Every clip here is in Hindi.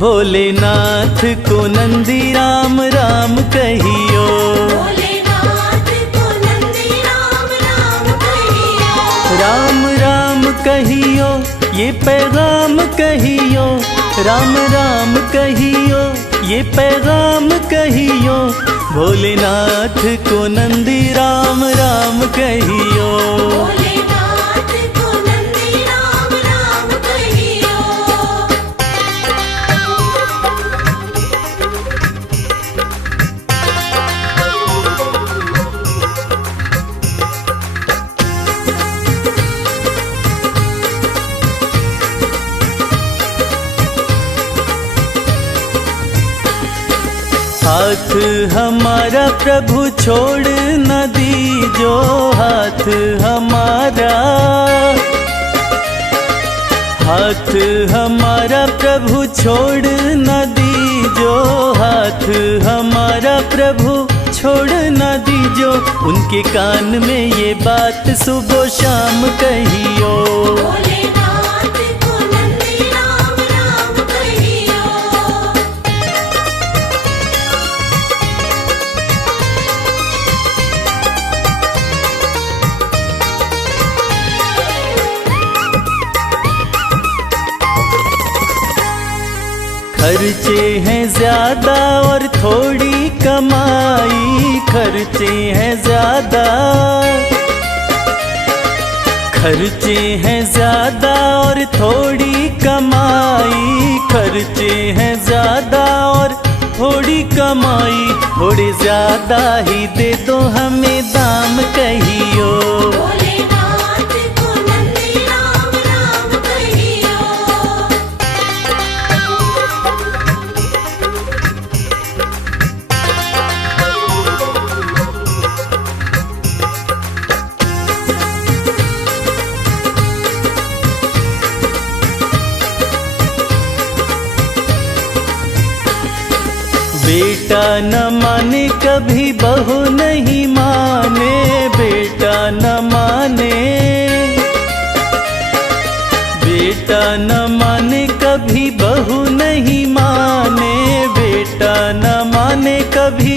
भोलेनाथ को नंदी राम राम कहियो। भोलेनाथ को नंदी राम राम कहियो। राम राम कहियो ये पैगाम कहियो, राम राम कहियो ये पैगाम कहियो। भोलेनाथ को नंदी राम राम कहियो। भोलेनाथ को नंदी राम राम कहियो। हाथ हमारा प्रभु छोड़ न दीजो, हाथ हमारा, हाथ हमारा प्रभु छोड़ न दीजो, हाथ हमारा प्रभु छोड़ न दीजो। उनके कान में ये बात सुबह शाम कहियो। भोलेनाथ को नंदी राम राम कहियो। खर्चे हैं ज्यादा और थोड़ी कमाई, खर्चे हैं ज्यादा, खर्चे हैं ज्यादा और थोड़ी कमाई, खर्चे हैं ज्यादा और थोड़ी कमाई। थोड़े ज्यादा ही दे दो हमें दाम कहियो। भोलेनाथ को नंदी राम राम कहियो। बेटा न माने कभी बहू नहीं माने, बेटा न माने, बेटा न माने कभी बहू नहीं माने, बेटा न माने कभी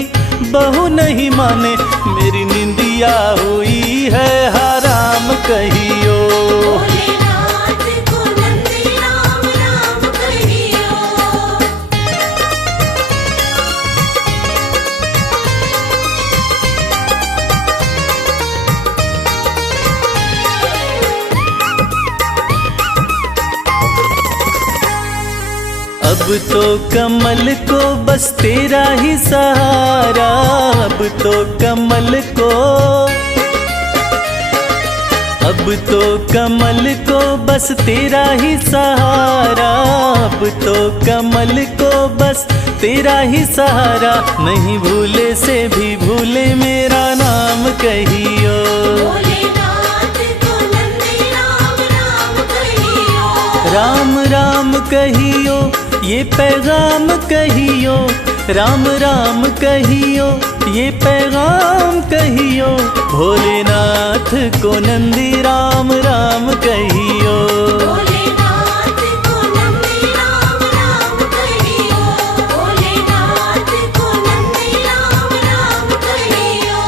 बहू नहीं माने। मेरी निंदिया हुई है हराम कहियो। भोलेनाथ को नंदी राम राम कहियो। अब तो कमल को बस तेरा ही सहारा, अब तो कमल को, अब तो कमल को बस तेरा ही सहारा, अब तो कमल को बस तेरा ही सहारा। नहीं भूले से भी भूले मेरा नाम कहियो। भोलेनाथ को नंदी राम राम कहियो। राम राम कहियो ये पैगाम कहियो, राम राम कहियो ये पैगाम कहियो। भोलेनाथ को नंदी राम राम कहियो। भोलेनाथ को नंदी राम राम कहियो। भोलेनाथ को नंदी राम राम कहियो।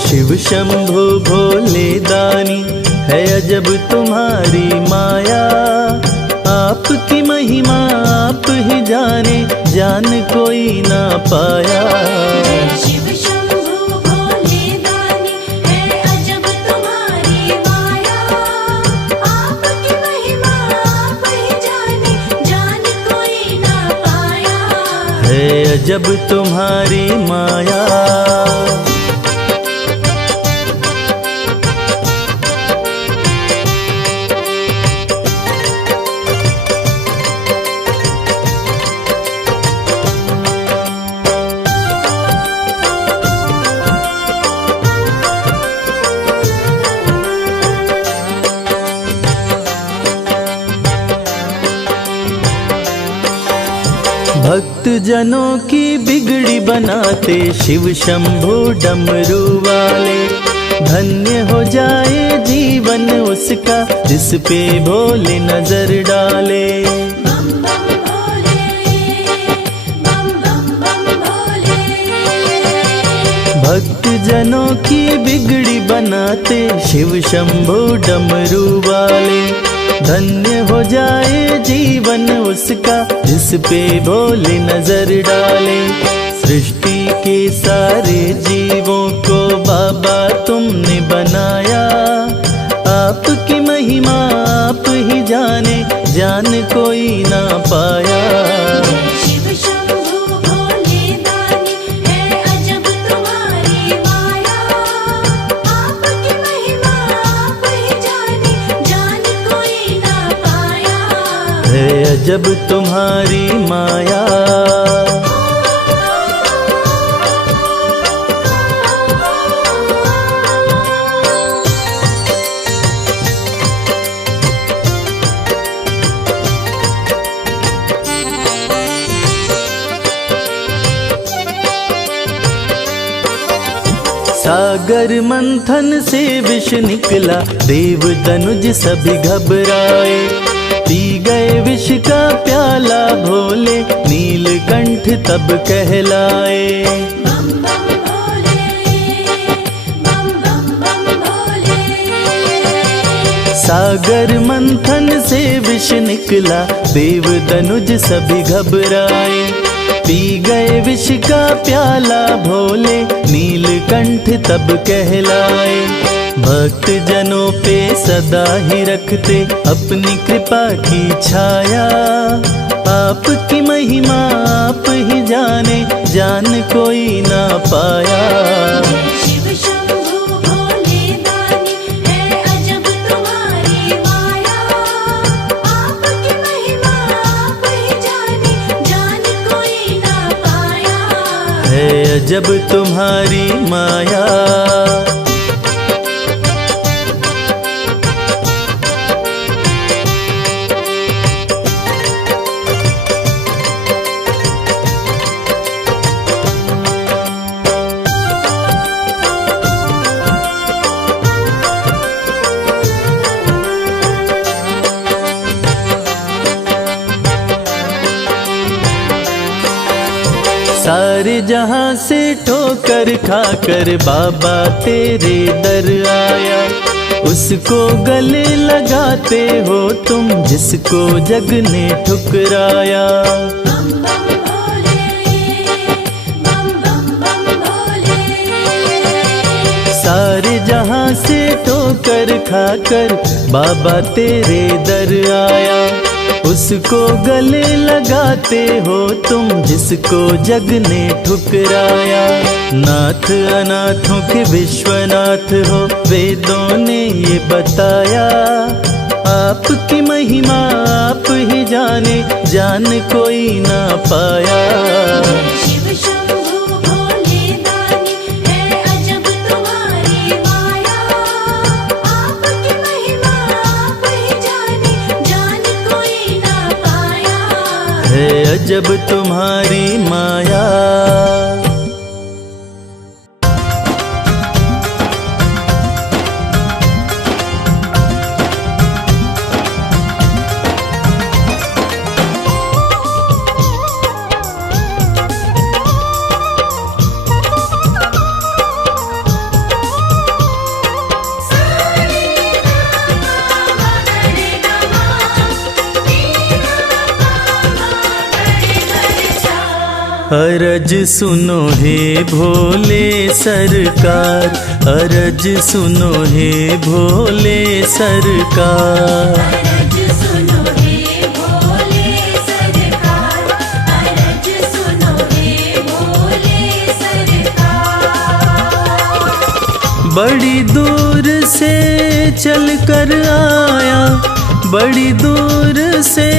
शिव शंभु भोले दानी है अजब तुम्हारी माया। आपकी महिमा आप ही जाने, जान कोई ना पाया। शिव शंभु भोले दानी है अजब तुम्हारी माया। आपकी महिमा आप ही जाने, जान कोई ना पाया। है अजब तुम्हारी माया। भक्त जनों की बिगड़ी बनाते शिव शंभु डमरू वाले। धन्य हो जाए जीवन उसका जिस पे भोले नजर डाले। बम बम भोले, बम बम बम भोले। भक्त जनों की बिगड़ी बनाते शिव शंभु डमरू वाले। धन्य हो जाए जीवन उसका जिस पे भोले नजर डाले। सृष्टि के सारे जीवों को बाबा तुमने बनाया। आपकी महिमा आप ही जाने, जान कोई ना पाया। शिव शंभु भोले दानी, है अजब तुम्हारी माया। आपकी महिमा आप ही जाने, जान कोई ना पाया। है अजब तुम्हारी माया। सागर मंथन से विष निकला, देव तनुज सभी घबराए। पी गए विष का प्याला भोले, नीलकंठ तब कहलाए। बम बम भोले, बम बम बम भोले। सागर मंथन से विष निकला, देव तनुज सभी घबराए। पी गए विष का प्याला भोले, नीलकंठ तब कहलाए। भक्त जनों पे सदा ही रखते अपनी कृपा की छाया। आपकी महिमा आप ही जाने, जान कोई ना पाया। शिव शंभु भोले दानी, है अजब तुम्हारी माया। आपकी महिमा आप ही जाने, जान कोई ना पाया। है अजब तुम्हारी माया। सारे जहां से ठोकर खाकर बाबा तेरे दर आया। उसको गले लगाते हो तुम जिसको जग ने ठुकराया। बम बम भोले, बम बम बम भोले। सारे जहां से ठोकर खाकर बाबा तेरे दर आया। उसको गले लगाते हो तुम जिसको जग ने ठुकराया। नाथ अनाथों के विश्वनाथ हो, वेदों ने ये बताया। आपकी महिमा आप ही जाने, जान कोई ना पाया। शिव शंभु भोले दानी, है अजब तुम्हारी माया। आपकी महिमा आप ही जाने, जान कोई ना पाया। है अजब तुम्हारी माया। अरज सुनो हे भोले सरकार, अरज सुनो हे भोले सरकार। अरज सुनो हे भोले सरकार, अरज सुनो हे भोले सरकार। बड़ी दूर से चल कर आया, बड़ी दूर से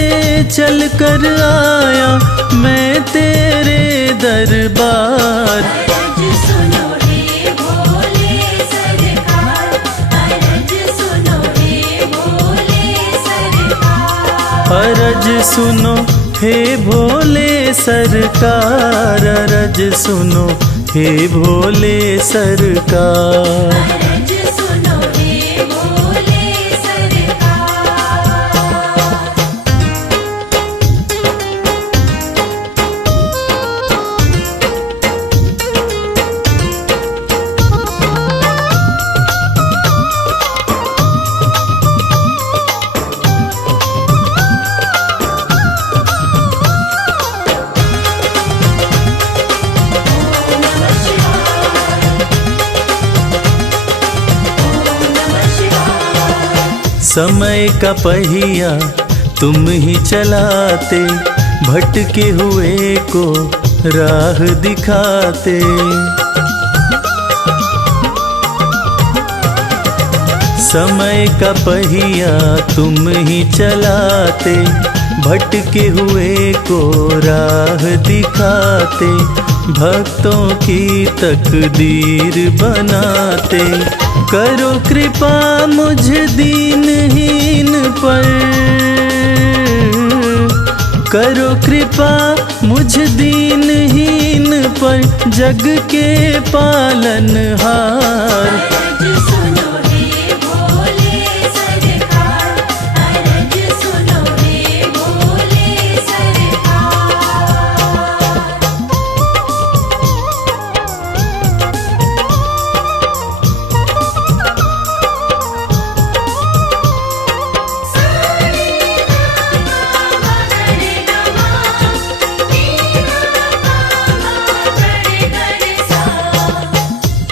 चल कर आया मैं तेरे दरबार। अरज सुनो हे भोले सरकार, अरज सुनो हे भोले सरकार। अरज सुनो हे भोले सरकार, अरज सुनो हे भोले सरकार। अरज सुनो हे भोले सरकार। समय का पहिया तुम ही चलाते, भटके हुए को राह दिखाते। समय का पहिया तुम ही चलाते, भटके हुए को राह दिखाते। भक्तों की तकदीर बनाते, करो कृपा मुझ दीनहीन पर, करो कृपा मुझ दीनहीन पर, जग के पालनहार। अरज सुनो हे भोले सरकार। अरज सुनो हे भोले सरकार।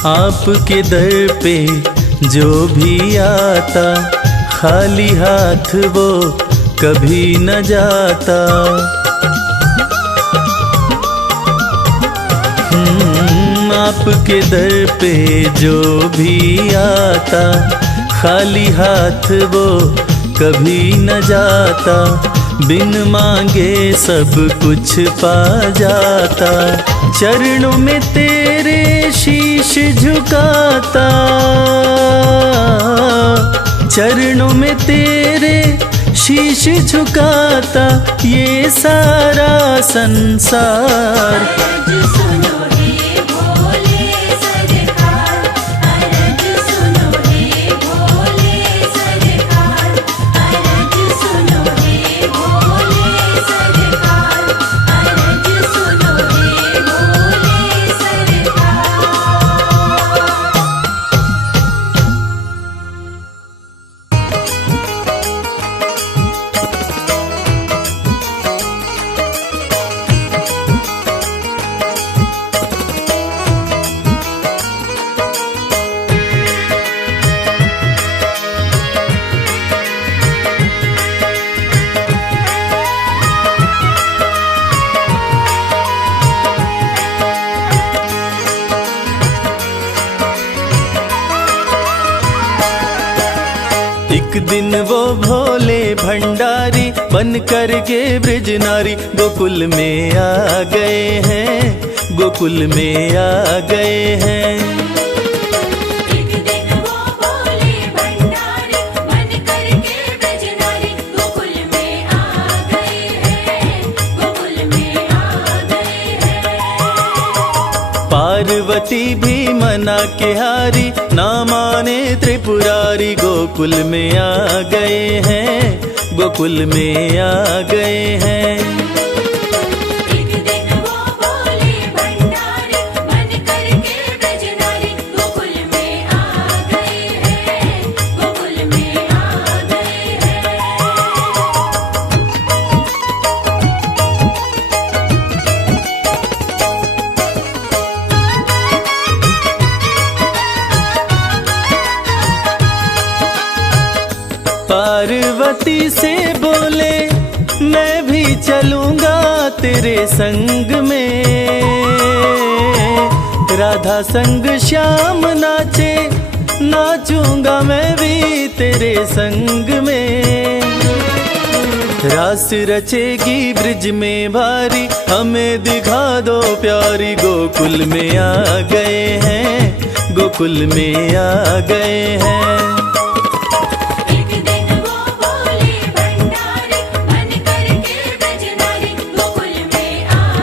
आपके दर पे जो भी आता, खाली हाथ वो कभी न जाता। आपके दर पे जो भी आता, खाली हाथ वो कभी न जाता। बिन मांगे सब कुछ पा जाता, चरणों में तेरे शीश झुकाता। चरणों में तेरे शीश झुकाता, ये सारा संसार। अरज सुनो हे भोले सरकार। अरज सुनो हे भोले सरकार। अरज सुनो हे भोले सरकार। अरज सुनो हे भोले सरकार। एक दिन वो भोले भंडारी बन कर के ब्रज नारी गोकुल में आ गए हैं, गोकुल में आ गए हैं। एक दिन वो भोले भंडारी बन करके ब्रज नारी गोकुल में आ गए हैं, गोकुल में आ गए हैं। पार्वती भी मना के हारी, ना माने त्रिपुरारी गोकुल में आ गए हैं, गोकुल में आ गए हैं। एक दिन वो भोले भंडारी बन करके ब्रज नारी गोकुल में आ गए हैं, गोकुल में आ गए हैं। पार्वती से बोले मैं भी चलूंगा तेरे संग में, राधा संग श्याम नाचे, नाचूंगा मैं भी तेरे संग में। रास रचेगी ब्रिज में भारी, हमें दिखा दो प्यारी गोकुल में आ गए हैं, गोकुल में आ गए हैं। एक दिन वो भोले भंडारी बन करके ब्रज नारी गोकुल में आ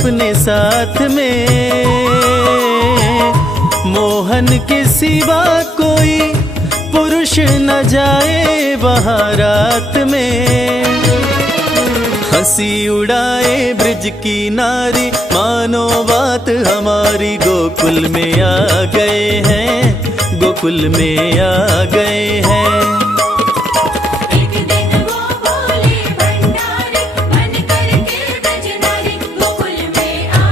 अपने साथ में, मोहन के सिवा कोई पुरुष न जाए वहाँ रात में। हंसी उड़ाए ब्रिज की नारी, मानो बात हमारी, गोकुल में आ गए हैं, गोकुल में आ गए हैं। एक दिन वो बोले भंडारी, मन करके ब्रजनारी, गोकुल में आ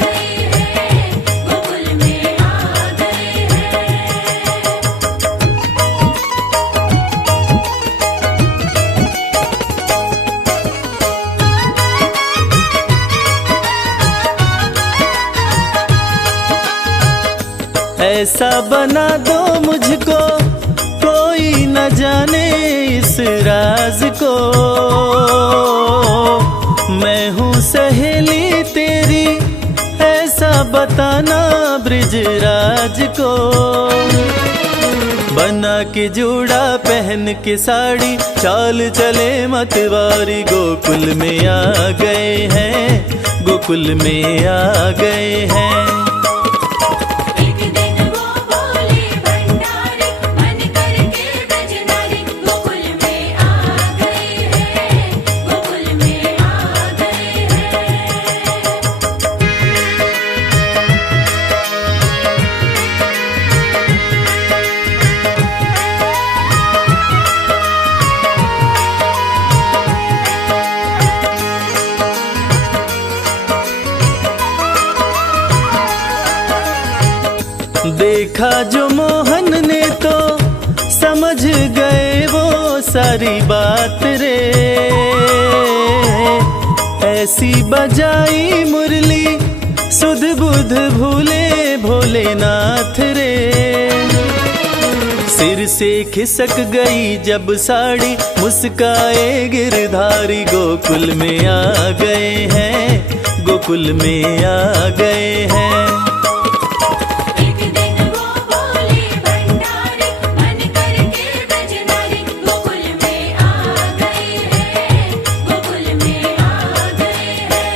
गए हैं, गोकुल में आ गए हैं। ऐसा बना दो मुझको कोई न जाने इस राज को, मैं हूँ सहेली तेरी ऐसा बताना ब्रिजराज को। बना के जूड़ा पहन के साड़ी, चाल चले मतवारी, गोकुल में आ गए हैं, गोकुल में आ गए हैं। एक दिन वो बोले भंडारी, मन करके ब्रजनारी, गोकुल में आ गए हैं, गोकुल में आ गए हैं। देखा जो मोहन ने तो समझ गए वो सारी बात रे, ऐसी बजाई मुरली सुध बुध भूले भोलेनाथ रे। सिर से खिसक गई जब साड़ी, मुस्काए गिरधारी, गोकुल में आ गए हैं, गोकुल में आ गए हैं। एक दिन वो बोले भंडारी, मन करके ब्रजनारी, गोकुल में आ गए हैं, गोकुल में आ गए हैं।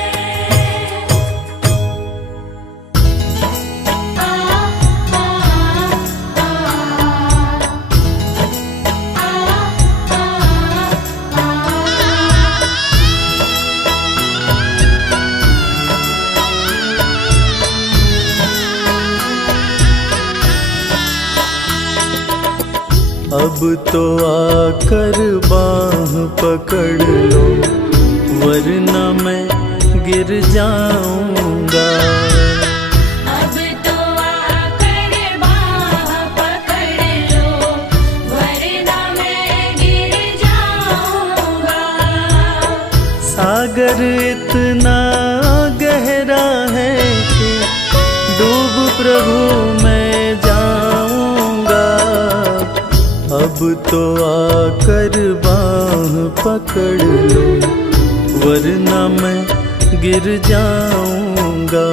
अब तो आकर बाह पकड़ लो, वरना मैं गिर जाऊंगा। अब तो आकर बाह पकड़ लो, वरना मैं गिर जाऊंगा। सागर इतना गहरा है कि डूब प्रभु मैं जाऊंगा। अब तो आकर बाह पकड़ लो, वरना मैं गिर जाऊंगा।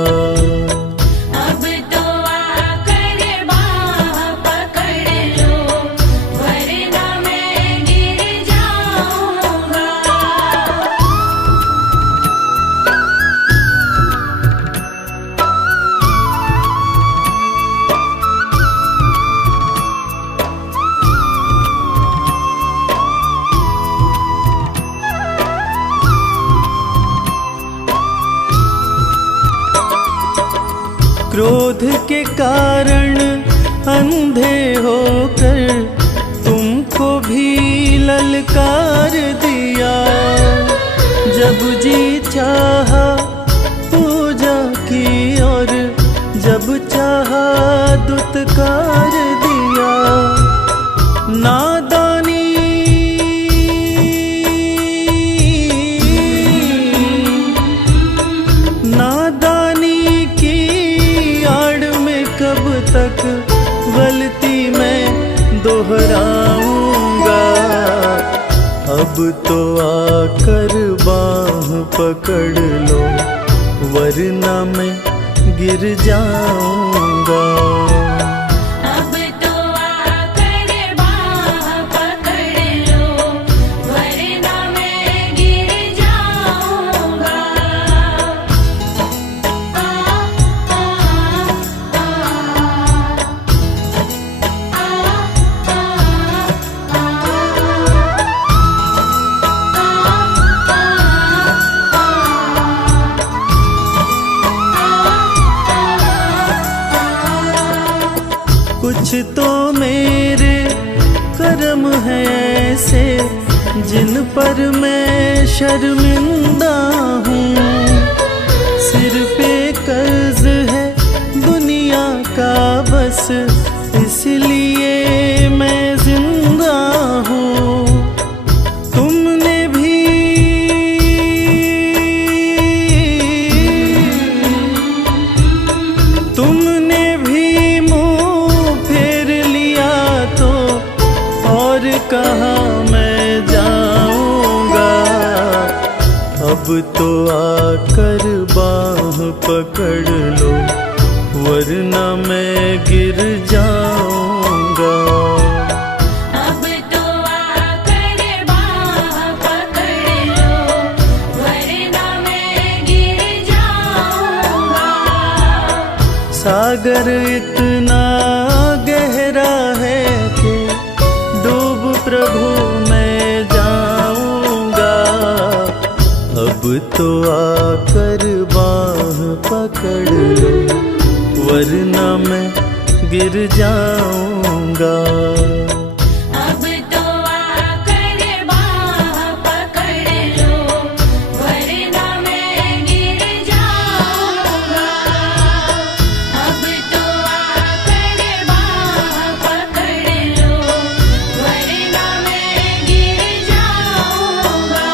अब तो आकर बाह पकड़ लो, वरना मैं गिर जाऊंगा। क्रोध के कारण अंधे होकर तुमको भी ललकार दिया, जब जी चाहा पूजा की और जब चाहा दुत्कार दिया। नादानी नादानी की आड़ में कब तक गलती मैं दोहराऊंगा। अब तो आकर बाह पकड़ लो, वरना मैं गिर जाऊंगा। अब तो आकर बाह पकड़ लो, वरना मैं गिर जाऊंगा। कुछ तो मेरे कर्म है ऐसे जिन पर मैं शर्मिंदा हूँ। सिर पे कर्ज है दुनिया का बस इसलिए मैं जिंदा हूँ। तुमने भी मुँह फेर लिया तो और कहाँ मैं जाऊँगा। अब तो आकर बाह पकड़ लो वरना मैं गिर जाऊँगा। अब तो आकर बाह पकड़ लो वरना मैं गिर जाऊँगा। सागर इतना गहरा है कि डूब प्रभु मैं जाऊँगा। अब तो आकर बाह पकड़ लो वरना मैं गिर जाऊँगा। अब तो आकर बाह पकड़ लो वरना मैं गिर जाऊँगा। अब तो आकर बाह पकड़ लो वरना मैं गिर जाऊँगा।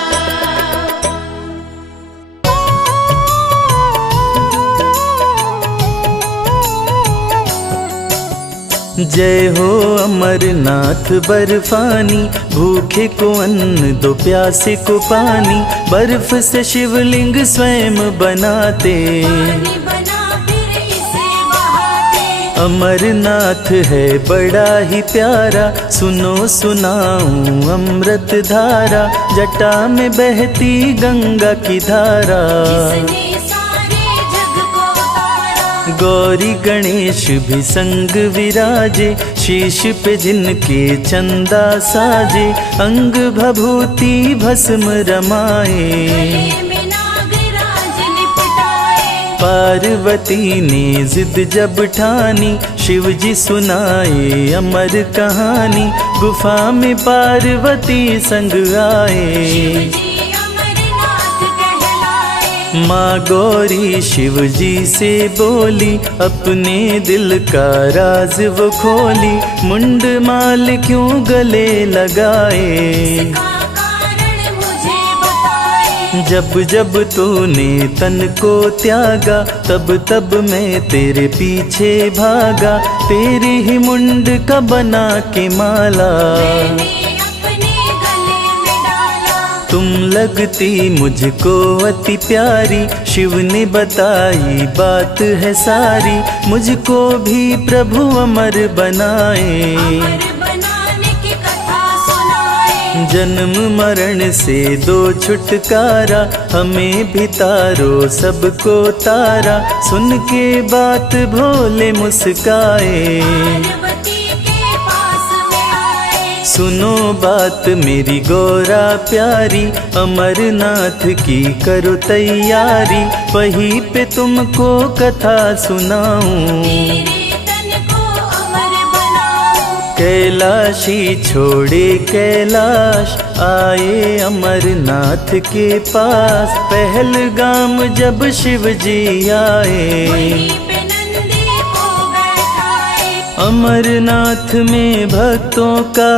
जय हो अमरनाथ बर्फानी, भूखे को अन्न दो प्यासे को पानी। बर्फ से शिवलिंग स्वयं बनाते, पानी बना फिर इसे बहाते। अमरनाथ है बड़ा ही प्यारा, सुनो सुनाऊं अमृत धारा। जटा में बहती गंगा की धारा, जिसने सारे जग को उतारा। गौरी गणेश भी संग विराजे, शीश पे जिनके चंदा साजे। अंग भभूति भस्म रमाए, गले में नागराज लिपटाए। पार्वती ने जिद जब ठानी, शिव जी सुनाए अमर कहानी। गुफा में पार्वती संग आए, शिवजी अमरनाथ कहलाए। माँ गौरी शिव जी से बोली, अपने दिल का राज वो खोली। मुंड माल क्यों गले लगाए, इसका कारण मुझे बताए। जब जब तूने तन को त्यागा, तब तब मैं तेरे पीछे भागा। तेरी ही मुंड का बना के माला, मैंने अपने गले में डाला। तुम लगती मुझको अति प्यारी। शिव ने बताई बात है सारी, मुझको भी प्रभु अमर बनाए। अमर बनाने की कथा सुनाए। जन्म मरण से दो छुटकारा, हमें भी तारो सबको तारा। सुन के बात भोले मुस्काए, पार्वती के पास में आए। सुनो बात मेरी गौरा प्यारी। अमरनाथ की करो तैयारी, वहीं पे तुमको कथा सुनाऊं। तेरे तन को अमर बनाऊं। कैलाशी छोड़े कैलाश, आए अमरनाथ के पास। पहलगाम जब शिव जी आए, वहीं पे नंदी को बैठाए। अमरनाथ में भक्तों का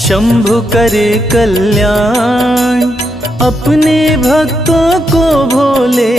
शंभु करे कल्याण। अपने भक्तों को भोले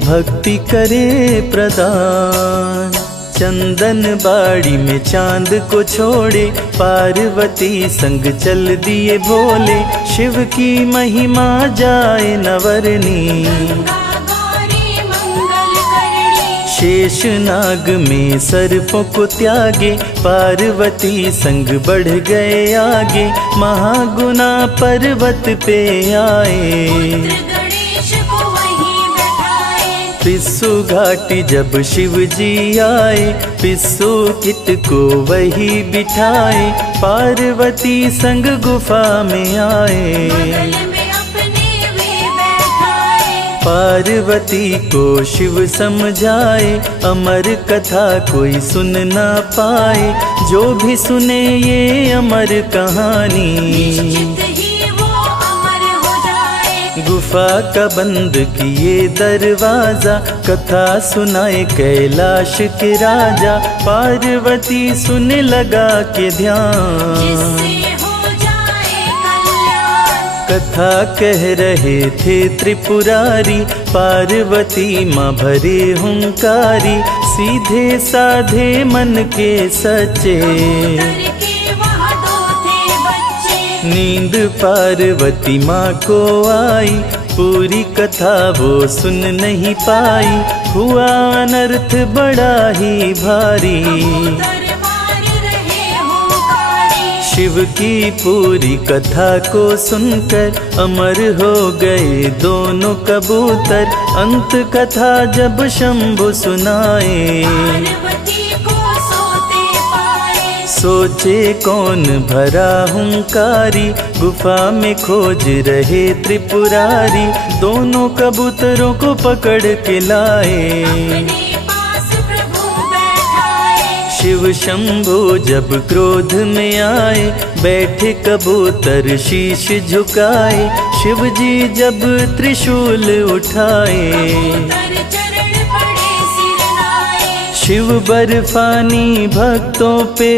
भक्ति करे प्रदान। चंदन बाड़ी में चांद को छोड़े, पार्वती संग चल दिए भोले। शिव की महिमा जाए नवरनी, गंगा गौरी मंगल करणी। शेष नाग में सर्पों को त्यागे, पार्वती संग बढ़ गए आगे। महागुना पर्वत पे आए, पुत्र गणेश को वहीं बैठाए। पिस्सू घाटी जब शिव जी आए, पिस्सू किट को वही बिठाए। पार्वती संग गुफा में आए, बगल में अपने वे बैठाए। पार्वती को शिव समझाए, अमर कथा कोई सुन ना पाए। जो भी सुने ये अमर कहानी, निश्चित ही वो अमर हो जाए। गुफा का बंद किए दरवाजा, कथा सुनाए कैलाश के राजा। पार्वती सुने लगा के ध्यान, जिससे हो जाए कल्याण। कथा कह रहे थे त्रिपुरारी, पार्वती माँ भरे हुंकारी। सीधे साधे मन के सच्चे, कबूतर के वहाँ दो थे बच्चे। नींद पार्वती माँ को आई, पूरी कथा वो सुन नहीं पाई। हुआ अनर्थ बड़ा ही भारी, कबूतर मार रहे हुंकारी। शिव की पूरी कथा को सुनकर अमर हो गए दोनों कबूतर। अंत कथा जब शंभु सुनाए, पार्वती को सोते पाए। सोचे कौन भरा हुंकारी। गुफा में खोज रहे त्रिपुरारी, दोनों कबूतरों को पकड़ के लाए। अपने पास प्रभु बैठाए। शिव शंभु जब क्रोध में आए, बैठे कबूतर शीश झुकाए। शिव जी जब त्रिशूल उठाए, कबूतर चरण पड़े सिर नाए। शिव बर्फानी भक्तों पे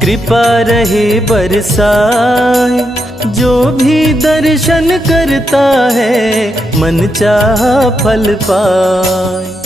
कृपा रहे बरसाए। जो भी दर्शन करता है, मन चाहा फल पाए।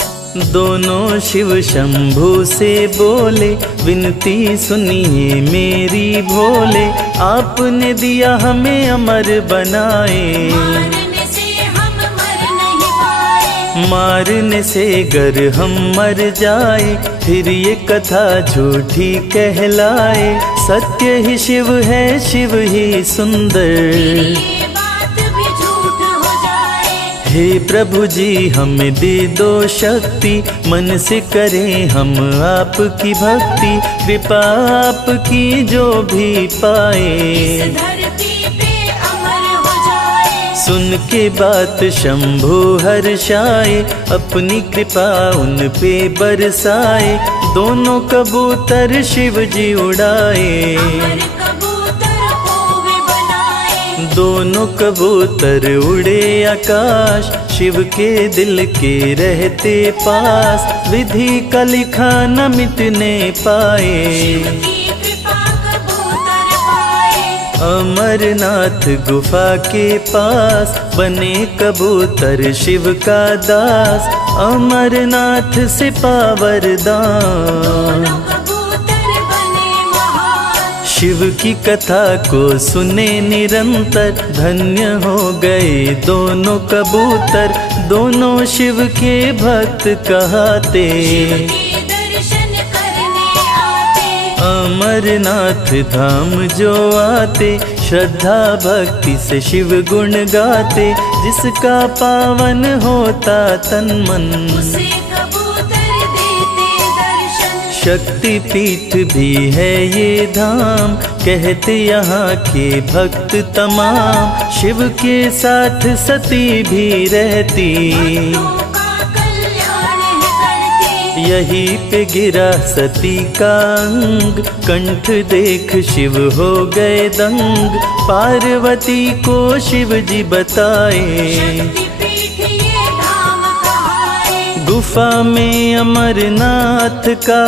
दोनों शिव शंभु से बोले, विनती सुनिए मेरी भोले। आपने दिया हमें अमर बनाए, मारने से हम मर नहीं पाए। मारने से गर हम मर जाए, फिर ये कथा झूठी कहलाए। सत्य ही शिव है, शिव ही सुंदर। ये बात भी झूठ हो जाए। हे प्रभु जी हमें दे दो शक्ति, मन से करें हम आपकी भक्ति। कृपा आपकी जो भी पाए, इस धरती पे अमर हो जाए। सुन के बात शंभु हर्षाए, अपनी कृपा उन पे बरसाए। दोनों कबूतर शिव जी उड़ाए, अमर कबूतर को वे बनाए। दोनों कबूतर उड़े आकाश। शिव के दिल के रहते पास, विधि का लिखा न मिटने पाए। शिव की कृपा कबूतर पाए। अमरनाथ गुफा के पास, बने कबूतर शिव का दास। अमरनाथ से पावरदान, दोनों कबूतर बने महान। शिव की कथा को सुने निरंतर। धन्य हो गए दोनों कबूतर, दोनों शिव के भक्त कहते। शिव के दर्शन करने आते। अमरनाथ धाम जो आते, श्रद्धा भक्ति से शिव गुण गाते। जिसका पावन होता तन मन, उसे कबूतर देते दर्शन। शक्ति पीठ भी है ये धाम, कहते यहाँ के भक्त तमाम। शिव के साथ सती भी रहती, भक्तों का कल्याण है करती। यहीं पे गिरा सती का अंग। कंठ देख शिव हो गए दंग, पार्वती को शिव जी बताए। शक्तिपीठ ये धाम कहाए। गुफा में अमरनाथ का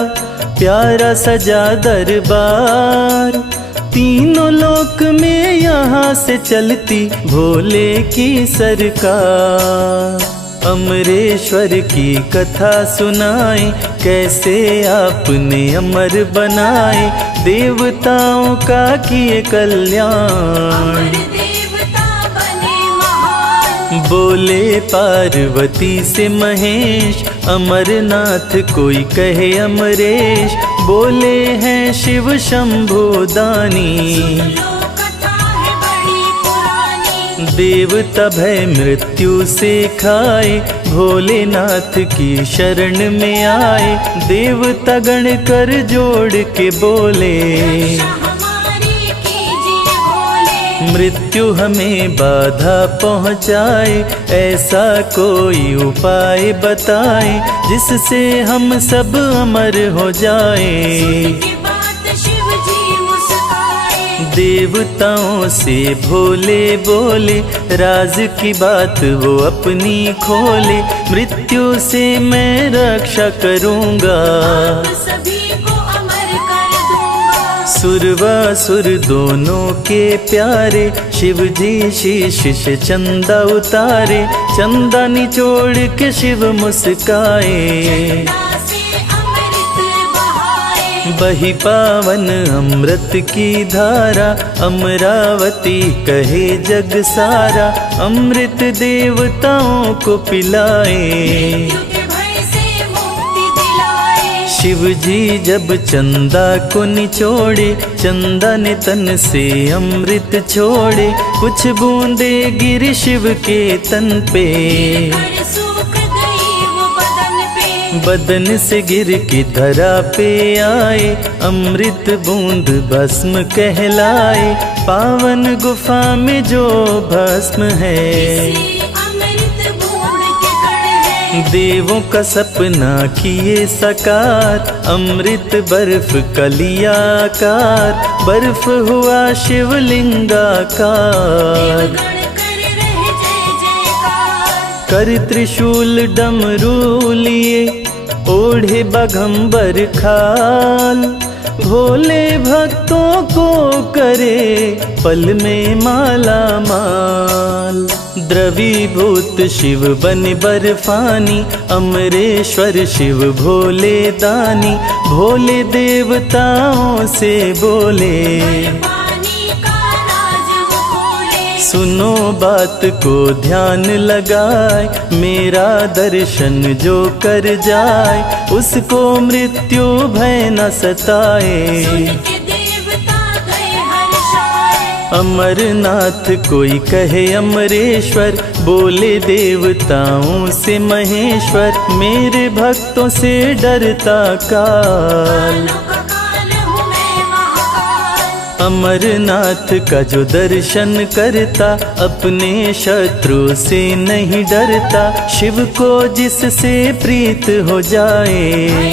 प्यारा सजा दरबार। तीनों लोक में यहाँ से चलती भोले की सरकार। अमरेश्वर की कथा सुनाए, कैसे आपने अमर बनाए। देवताओं का किए कल्याण, अमर देवता बने महान। बोले पार्वती से महेश। अमरनाथ कोई कहे अमरेश, बोले हैं शिव शंभु दानी। लो कथा है बड़ी पुरानी। देवता भय मृत्यु से खाए, भोलेनाथ की शरण में आए। देवता गण कर जोड़ के बोले, रक्षा हमारी कीजिए भोले। मृत्यु हमें बाधा पहुँचाए, ऐसा कोई उपाय बताए जिससे हम सब अमर हो जाए। की बात शिव जी मुस्काए, देवताओं से भोले बोले, राज की बात वो अपनी खोले। मृत्यु से मैं रक्षा करूँगा, सभी को अमर कर दूंगा। सुरवासुर दोनों के प्यारे, शिव जी शीश से चंदा उतारे। चंदा निचोड़ के शिव मुस्काए, से अमृत बहाए, बही पावन अमृत की धारा। अमरावती कहे जग सारा, अमृत देवताओं को पिलाए। के भय से मुक्ति दिलाए। शिव जी जब चंदा को निचोड़े, चंदा ने तन से अमृत छोड़े। कुछ बूंदे गिरी शिव के तन पे, कर सूख गई वो बदन पे। बदन से गिर के धरा पे आए। अमृत बूंद भस्म कहलाए, पावन गुफा में जो भस्म है। अमृत बूंद के कण है, देवों का सपना किए साकार। अमृत बर्फ कलिया आकार, बर्फ हुआ शिवलिंगाकार। गण कर रहे जय जयकार। कर त्रिशूल डमरू लिए, ओढ़े बाघंबर खाल। भोले भक्तों को करे पल में माला माल। द्रवीभूत शिव बन बर्फानी, अमरेश्वर शिव भोले दानी। भोले देवताओं से बोले, पानी का राज वो खोले। सुनो बात को ध्यान लगाए। मेरा दर्शन जो कर जाए, उसको मृत्यु भय न सताए। के देवता गए हर्षाए, अमरनाथ कोई कहे अमरेश्वर, बोले देवताओं से महेश्वर। मेरे भक्तों से डरता काल, कालों का काल हूँ मैं महाकाल। अमरनाथ का जो दर्शन करता, अपने शत्रु से नहीं डरता। शिव को जिससे प्रीत हो जाए,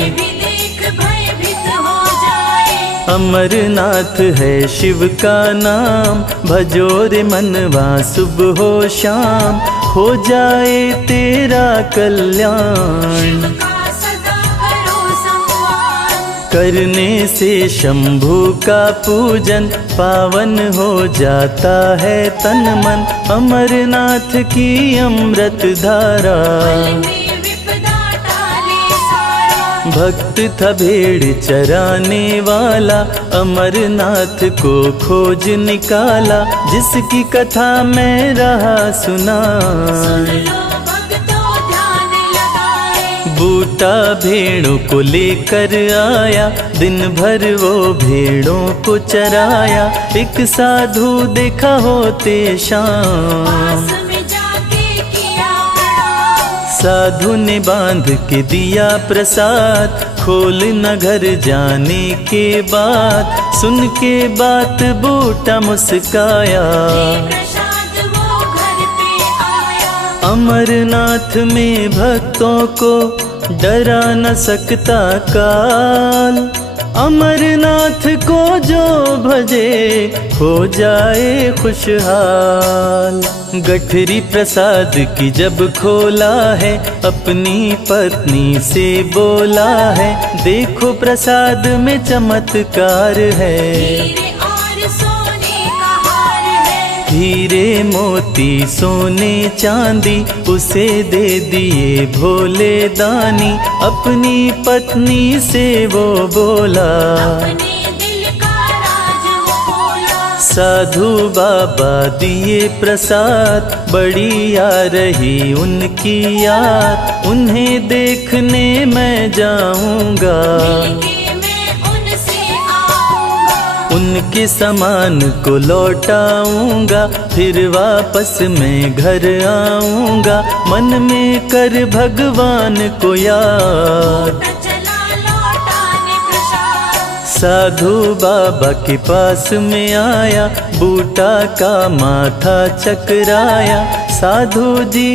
भी देख भयभीत हो जाए। अमरनाथ है शिव का नाम। भजो रे मनवा सुबह हो शाम, हो जाए तेरा कल्याण। का सदा करो सम्मान, करने से शंभु का पूजन, पावन हो जाता है तन मन। अमरनाथ की अमृत धारा, में विपदा टाले सारा। भक्त था भेड़ चराने वाला, अमरनाथ को खोज निकाला। जिसकी कथा मैं रहा सुना, लो भक्तों ध्यान लगाए। बूटा भेड़ों को लेकर आया, दिन भर वो भेड़ों को चराया। एक साधु देखा होते शाम, पास में जाके किया प्रणाम। साधु ने बांध के दिया प्रसाद। खोल न घर जाने के बाद, सुन के बात बूटा मुस्काया। प्रसाद वो घर पे आया, अमरनाथ में भक्तों को डरा न सकता काल। अमरनाथ को जो भजे हो जाए खुशहाल। गठरी प्रसाद की जब खोला है, अपनी पत्नी से बोला है। देखो प्रसाद में चमत्कार है, हीरे और सोने का हार है। हीरे मोती सोने चांदी उसे दे दिए भोले दानी। अपनी पत्नी से वो बोला, अपने दिल का राज वो बोला। साधु बाबा दिए प्रसाद, बड़ी आ रही उनकी याद। उन्हें देखने मैं जाऊंगा, मिलके मैं उनसे आऊंगा। उनके सामान को लौटाऊंगा। फिर वापस मैं घर आऊंगा, मन में कर भगवान को याद। चला लौटाने प्रसाद, साधु बाबा के पास में आया, बूटा का माथा चकराया। साधु जी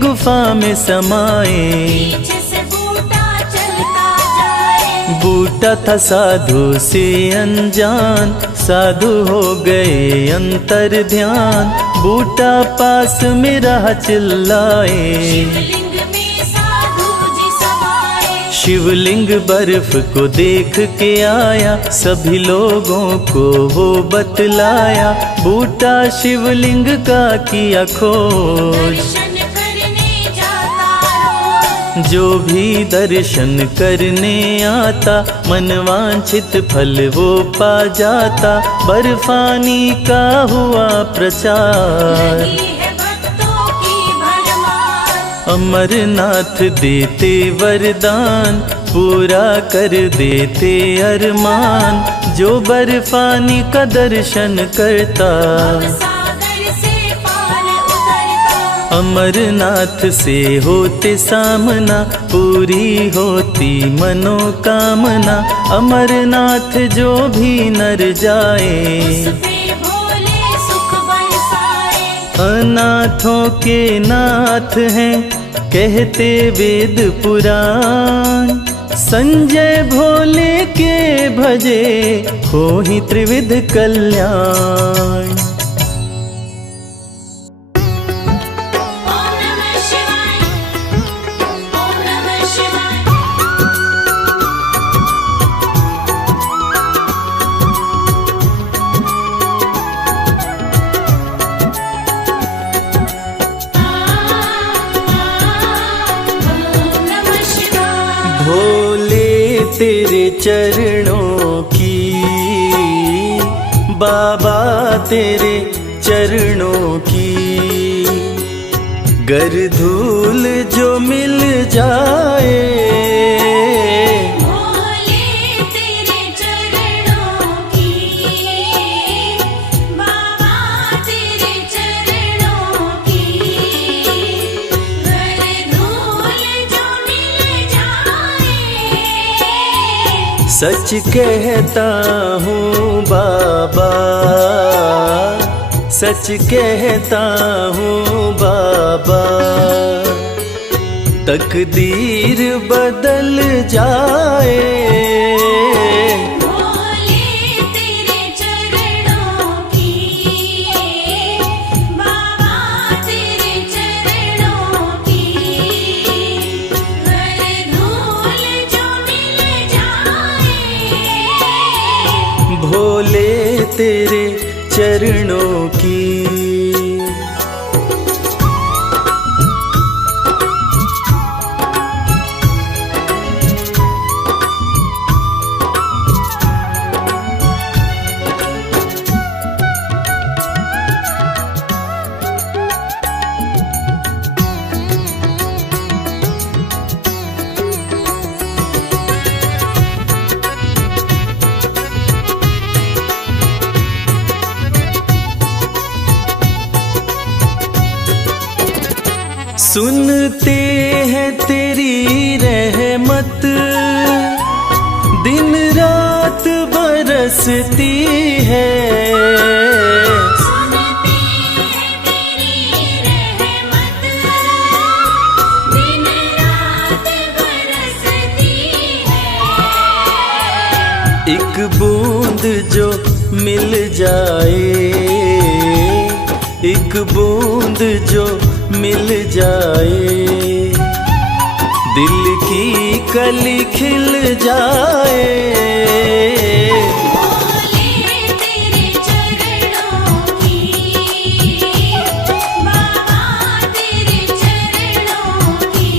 गुफा में समाए, पीछे से बूटा चलता जाए। बूटा था साधु से अनजान, साधु हो गए अंतर ध्यान। बूटा पास में रहा चिल्लाए, शिवलिंग में साधु जी समाए। शिवलिंग बर्फ को देख के आया, सभी लोगों को वो बतलाया। बूटा शिवलिंग का किया खोज, दर्शन करने जाता रोज। जो भी दर्शन करने आता, मनवांछित फल वो पा जाता। बर्फानी का हुआ प्रचार, लगी है भक्तों की भरमार। अमरनाथ देते वरदान, पूरा कर देते अरमान। जो बर्फानी का दर्शन करता, सागर से पार उतरता। अमरनाथ से होते सामना, पूरी होती मनोकामना। अमरनाथ जो भी नर जाए, उसपे भोले सुख बरसाए। अनाथों के नाथ हैं कहते वेद पुराण। संजय भोले के भजे, हो ही त्रिविध कल्याण। ओम नमः शिवाय, ओम नमः शिवाय। ओम नमः शिवाय। भोले तेरे चरणों की, बाबा तेरे चरणों की, गर धूल जो मिल जाए। भोले तेरे चरणों की, बाबा तेरे चरणों की, घर धूल जो मिल जाए। सच कहता हूँ बाबा, सच कहता हूँ बाबा। तकदीर बदल जाए। भोले तेरे चरणों की, बाबा तेरे चरणों की, घर धूल जो मिल जाए। भोले तेरे चरणों की। सुनते हैं तेरी रहमत, दिन रात बरसती है। सुनते हैं तेरी रहमत, दिन रात बरसती है। एक बूंद जो मिल जाए, एक बूंद जो मिल जाए, दिल की कली खिल जाए। भोले तेरे चरणों की, बाबा तेरे चरणों की,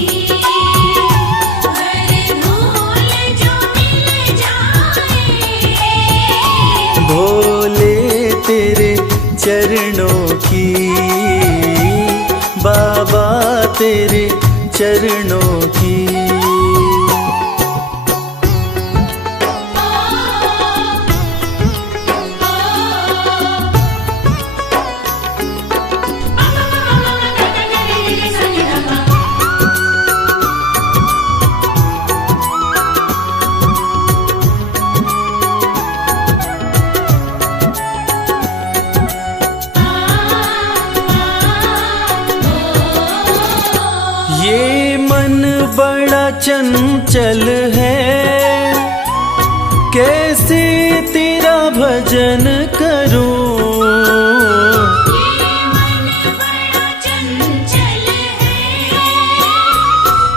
घर धूल जो मिल जाए। भोले तेरे चरणों की, बाबा तेरे चरणों की। बड़ा चंचल है, कैसे तेरा भजन करूं। ये मन बड़ा चंचल है,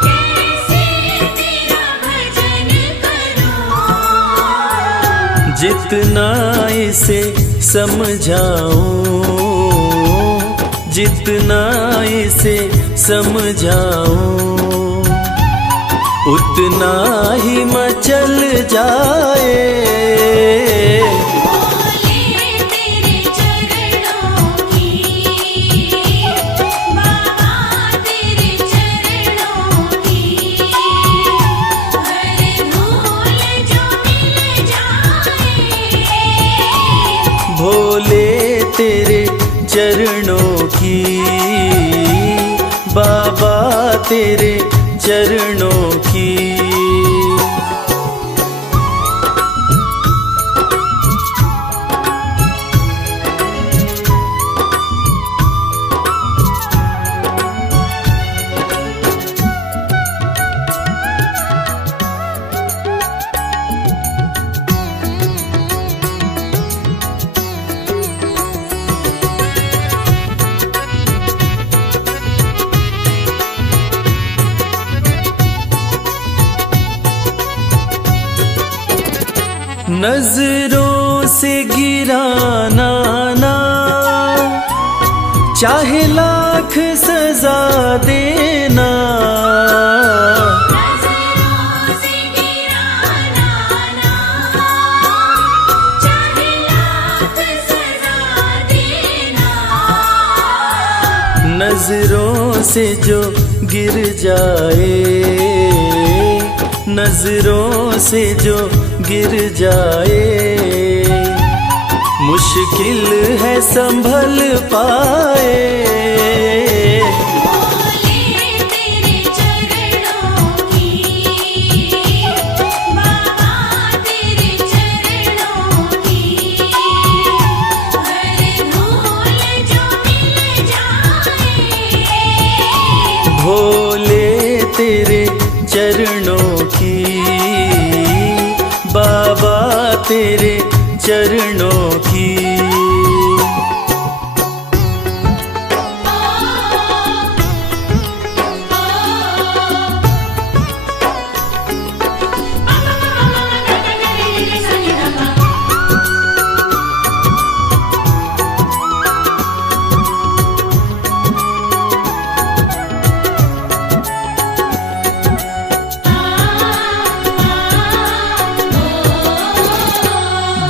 कैसे तेरा भजन करूं। जितना इसे समझाऊं, जितना इसे समझाऊं, उतना ही मचल जाए। बोले तेरे चरणों की, बाबा तेरे चरणों की, हर धूल जो मिल जाए। भोले तेरे चरणों की, बाबा तेरे चरणों की। नजरों से गिराना ना, चाहे लाख सजा देना। नजरों से गिराना ना, चाहे लाख सजा देना। नजरों से जो गिर जाए, नजरों से जो गिर जाए, मुश्किल है संभल पाए। बोले तेरे चरणों की, बाबा तेरे चरणों की, हर धूल जो मिल जाए। भोले तेरे चरणों की, बाबा तेरे चरणों की।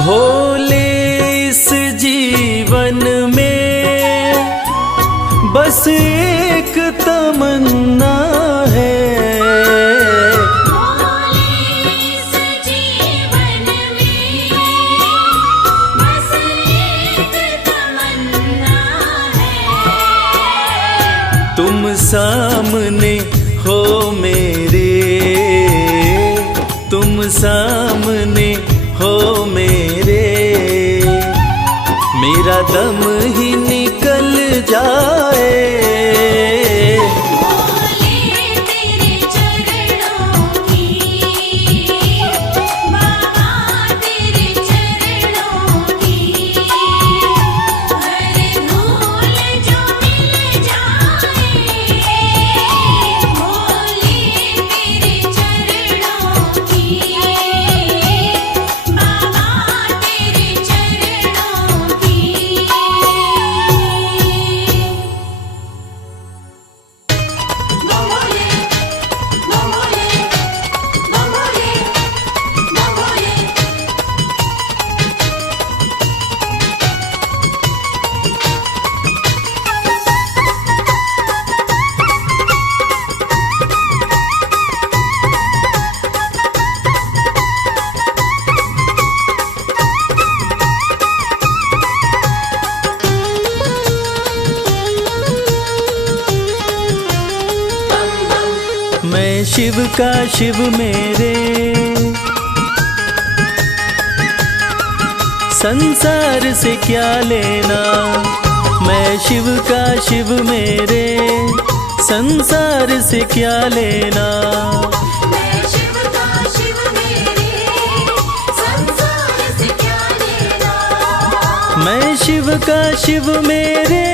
भोले इस जीवन में बस एक तमन्ना है। बोले इस जीवन में बस एक तमन्ना है। तुम सामने हो मेरे, तुम सामने हो मेरे, मेरा दम ही निकल जाए। बोले तेरे चरणों की, बाबा तेरे चरणों की, हर धूल जो मिल जाए। बोले तेरे चरणों की, बाबा तेरे चरणों की। मैं शिव का शिव मेरे, संसार से क्या लेना। मैं शिव का शिव मेरे, संसार से क्या लेना। मैं शिव का शिव मेरे, संसार से क्या लेना। मैं शिव का शिव मेरे,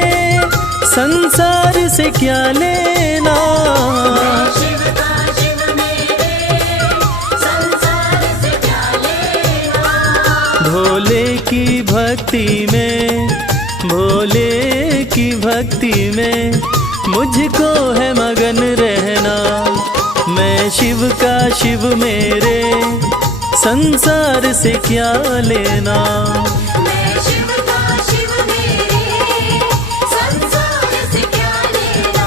संसार से क्या लेना। मैं शिव का शिव मेरे, संसार से क्या लेना। भोले की भक्ति में, भोले की भक्ति में मुझको है मगन रहना। मैं शिव का शिव मेरे, संसार से क्या लेना। मैं शिव का शिव मेरे, संसार से क्या लेना।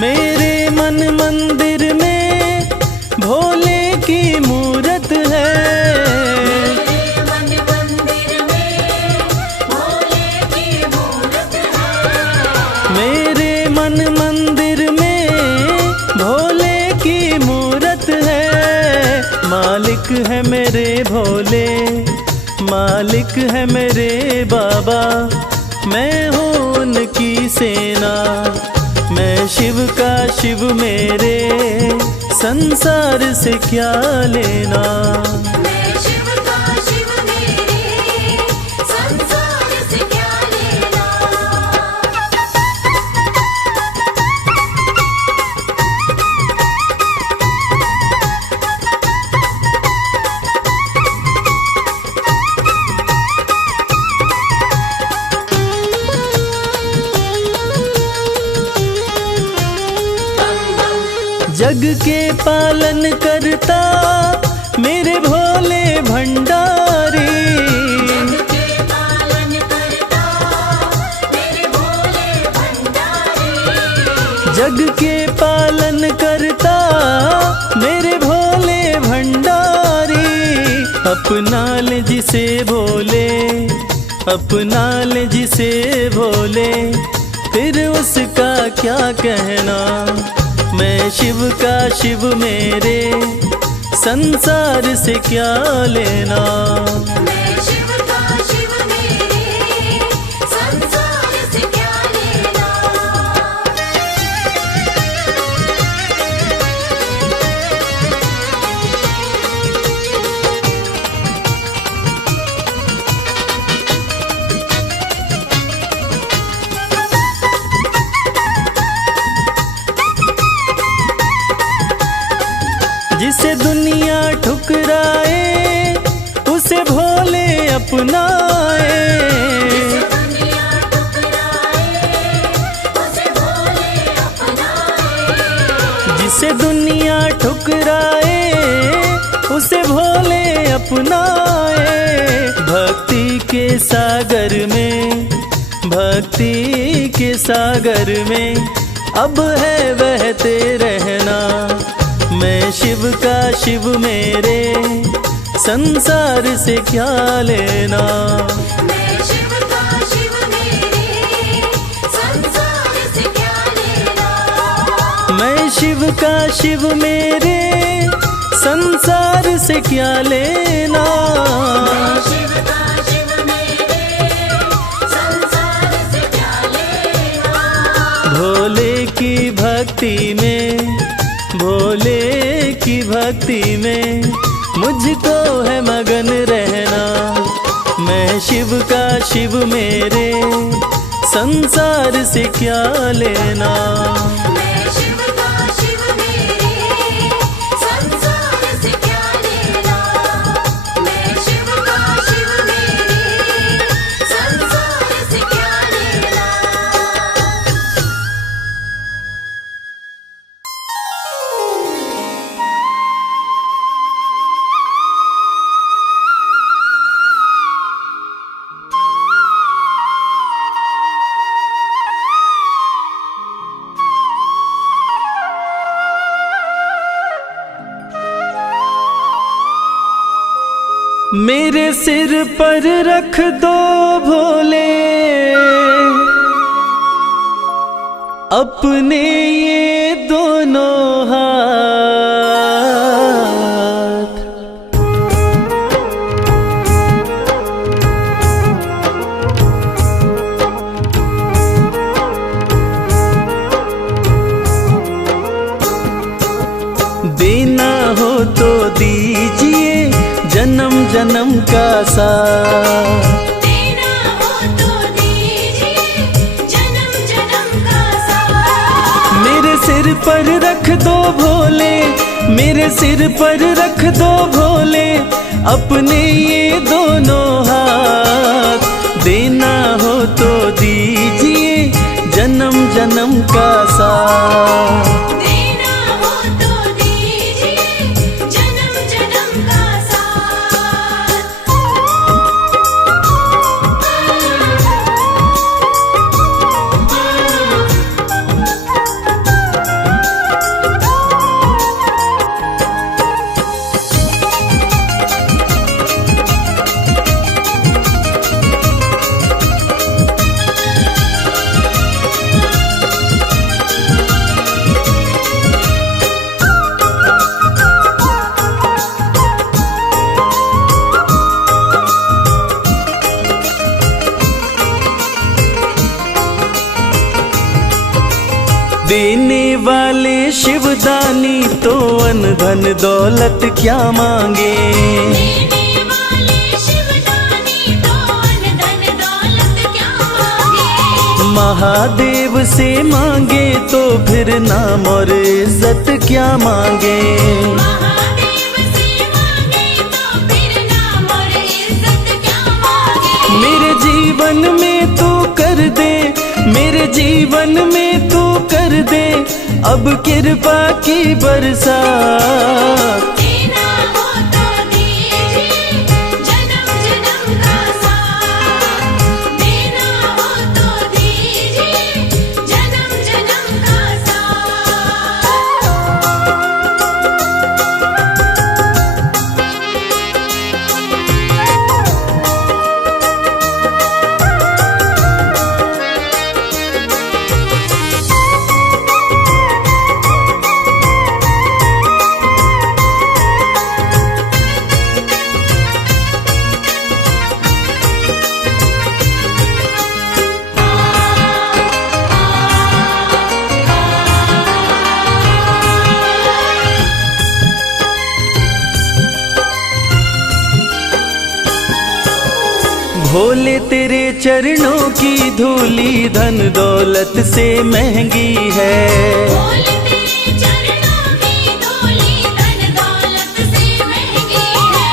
मेरे मन मंदिर में भोले की मूरत है। मेरे मन मंदिर में भोले की मूरत है। मेरे मन मंदिर में भोले की मूरत है। मालिक है मेरे भोले, मालिक है मेरे बाबा, मैं हूँ उनकी सेना। मैं शिव का शिव मेरे, संसार से क्या लेना। मैं शिव का शिव मेरे, संसार से क्या लेना। जग के पालन करता मेरे भोले भंडारी। के पालन करता मेरे भोले भंडारी। जग के पालन करता मेरे भोले भंडारी। अपना ले जिसे भोले, अपना ले जिसे भोले, फिर उसका क्या कहना। मैं शिव का शिव मेरे, संसार से क्या लेना। मैं शिव का शिव मेरे, संसार से क्या लेना। जिसे दुनिया ठुकराए उसे भोले अपनाए। दुनिया ठुकराए उसे भोले अपनाए। जिसे दुनिया ठुकराए उसे भोले अपनाए। भक्ति के सागर में, भक्ति के सागर में अब है बहते रहना। मैं शिव का शिव मेरे, संसार से क्या लेना। मैं शिव का शिव मेरे, संसार से क्या लेना। मैं शिव का शिव मेरे, संसार से क्या लेना। मैं शिव का शिव मेरे, संसार से क्या लेना। भोले की भक्ति में, भोले की भक्ति में मुझको है मगन रहना। मैं शिव का शिव मेरे, संसार से क्या लेना। मैं शिव का शिव मेरे, संसार से क्या लेना। मैं शिव का शिव मेरे, संसार से क्या लेना। मेरे सिर पर रख दो भोले अपने ये दोनों हाथ। देना हो तो दीजिए जन्म जन्म का साथ। देना हो तो दीजिए जन्म जन्म का साथ। मेरे सिर पर रख दो भोले, मेरे सिर पर रख दो भोले अपने ये दोनों हाथ। देना हो तो दीजिए जन्म जन्म का साथ। देना हो तो दीजिए जन्म जन्म का साथ। देने वाले शिवदानी तो अन धन दौलत क्या मांगे। देने वाले शिवदानी तो अन्न धन दौलत क्या मांगे। महादेव से मांगे तो फिर नाम और इज्जत क्या मांगे। महादेव से मांगे तो फिर नाम और इज्जत क्या मांगे। मेरे जीवन में तू कर दे, मेरे जीवन में तू कर दे अब कृपा की बरसात। देना हो तो दीजिए जन्म जन्म का साथ। देना हो तो दीजिए जन्म जन्म का साथ। भोले तेरे चरणों की धूली धन दौलत से महंगी है। भोले तेरे चरणों की धूली धन दौलत से महंगी है।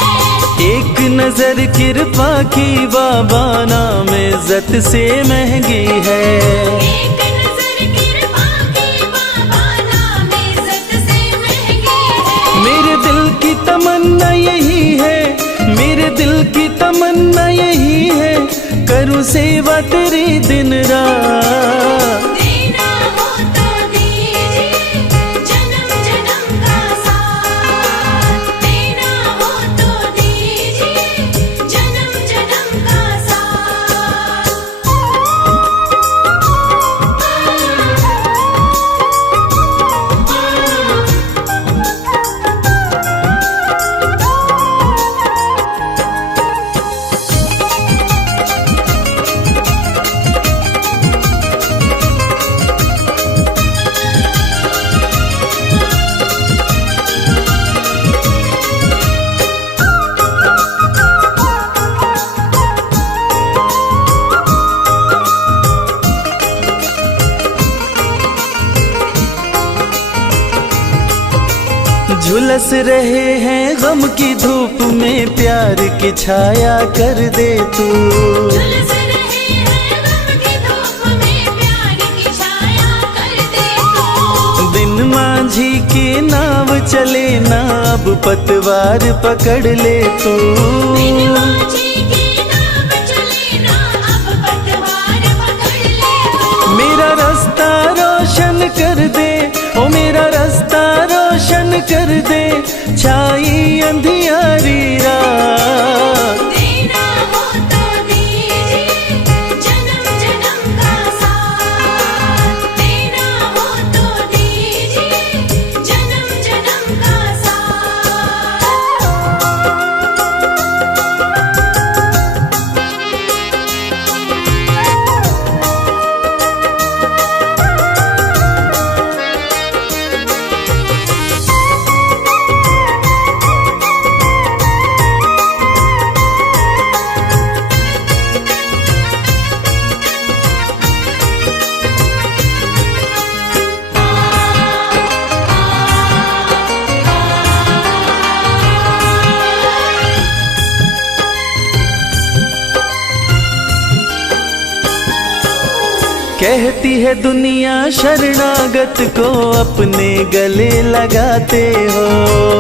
एक नजर कृपा की बाबा नाम इज्जत से महंगी है। एक नजर कृपा की बाबा नाम इज्जत से महंगी है। मेरे दिल की तमन्ना यही है, मेरे दिल की तमन्ना यही है करूं सेवा तेरी दिन रात। देना हो तो दीजिए जन्म जन्म का साथ। देना हो तो दीजिए जन्म जन्म का साथ। झुलस रहे हैं गम की धूप में प्यार की छाया कर दे तू। झुलस रहे हैं गम की धूप में प्यार की छाया कर दे तू। दिन माझी की नाव चले ना अब पतवार पकड़ ले तू। बिन माझी की नाव चले ना अब पतवार पकड़ ले तू। मेरा रास्ता रोशन कर दे, ओ मेरा रास्ता रोशन कर दे छाई अंधियारी रात। कहती है दुनिया शरणागत को अपने गले लगाते हो।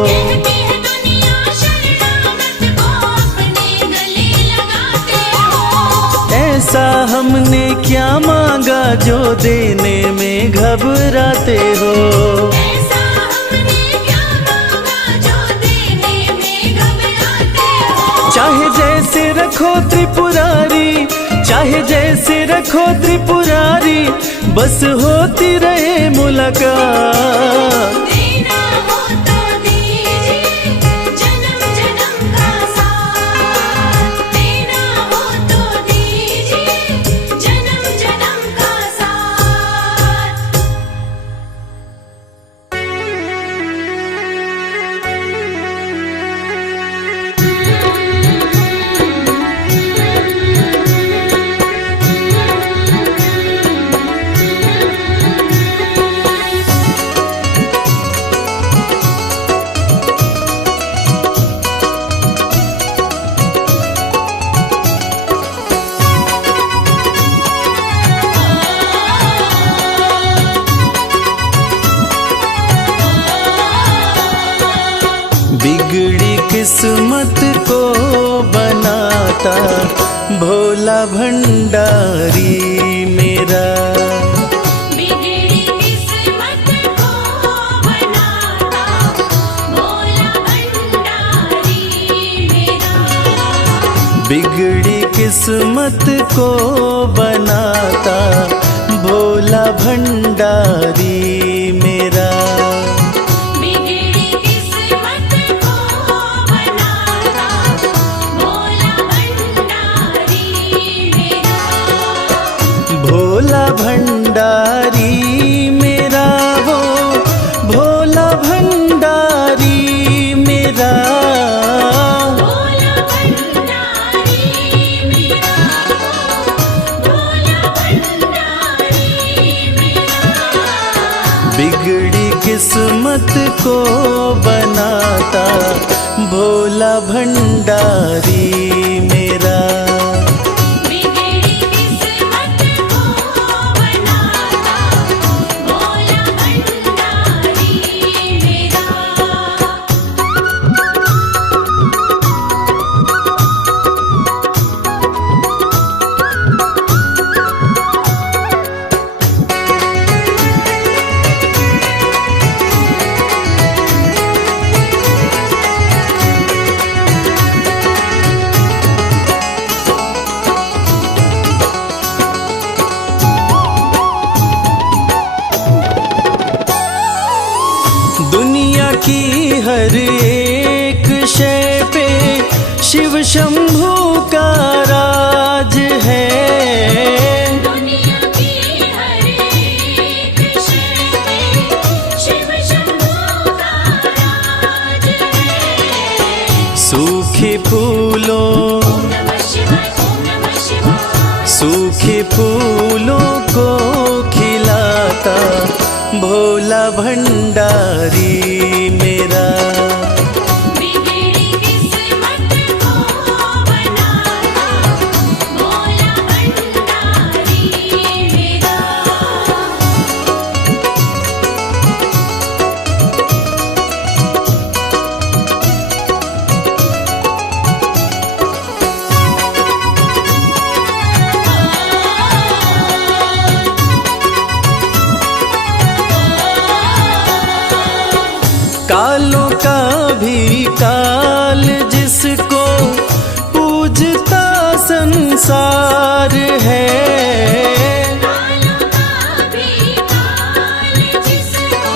कहती है दुनिया शरणागत को अपने गले लगाते हो। ऐसा हमने क्या मांगा जो देने में घबराते हो। ऐसा हमने क्या मांगा जो देने में घबराते हो। चाहे जैसे रखो त्रिपुरारी, चाहे जैसे रखो त्रिपुरारी, बस होती रहे मुलाकात। देना हो तो दीजिए जन्म जन्म का साथ। देना हो तो दीजिए जन्म जन्म का साथ। बिगड़ी किस्मत को बनाता भोला भंडारी मेरा। बिगड़ी किस्मत को बनाता भोला भंडारी मेरा। बिगड़ी किस्मत को बनाता भोला भंडारी मेरा। बिगड़ी किस्मत को बनाता भोला भंडारी मेरा। भोला भंडारी मेरा, वो भोला भंडारी मेरा। भोला भंडारी मेरा। भोला भंडारी मेरा। बिगड़ी किस्मत को बनाता भोला भंडारी मेरा। बिगड़ी किस्मत को बनाता भोला भंडारी मेरा। दुनिया की हर एक शय पे शिव शंभू का राज है। दुनिया की हर एक शय पे शिव शंभू का राज है। सूखे फूलों, ओम नमः शिवाय। ओम नमः शिवाय। सूखे फूलों को खिलाता भोला भंडारी मेरा। बिगड़ी किस्मत को बनाता भोला भंडारी मेरा। कालों का भी काल जिसको पूजता संसार है। कालों का भी काल जिसको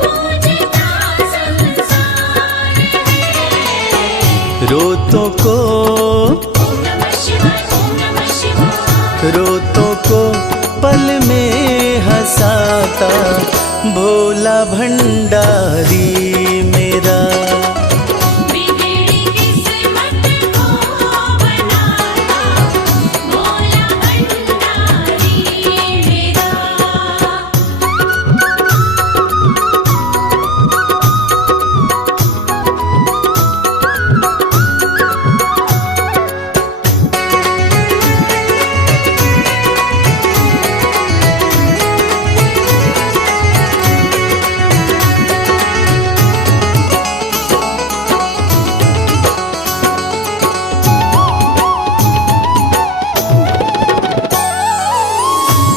पूजता संसार है। रोतों को, ओम नमः शिवाय। ओम नमः शिवाय। रोतों को पल में हंसाता भोला भंडारी मेरा। बिगड़ी किस्मत को बनाता भोला भंडारी मेरा।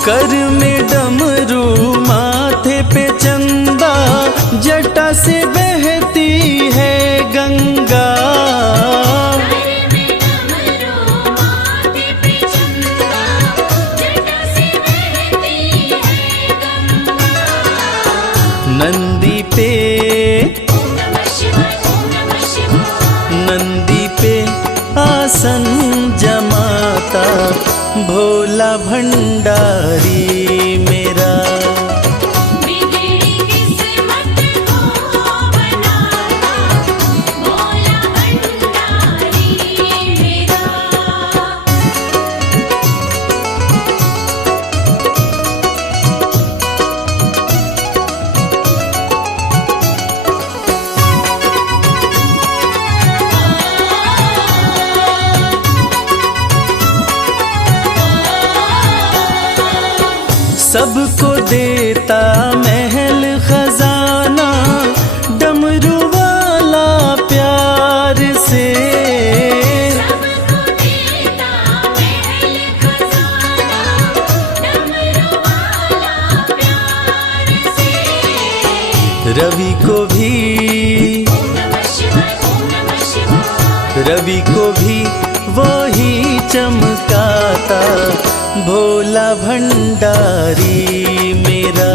कर में डमरू माथे पे चंदा, जटा से बहती है गंगा। नंदी पे नंदी पे आसन जमाता भोला भंडारी मेरा। बिगड़ी किस्मत को बनाता भोला भंडारी मेरा। सबको देता महल खजाना, डमरू वाला प्यार से। सबको देता महल खजाना, डमरू वाला प्यार से। रवि को भी ओम नमः शिवाय, ओम नमः शिवाय। रवि को भी वही चमकाता भोला भंडारी मेरा।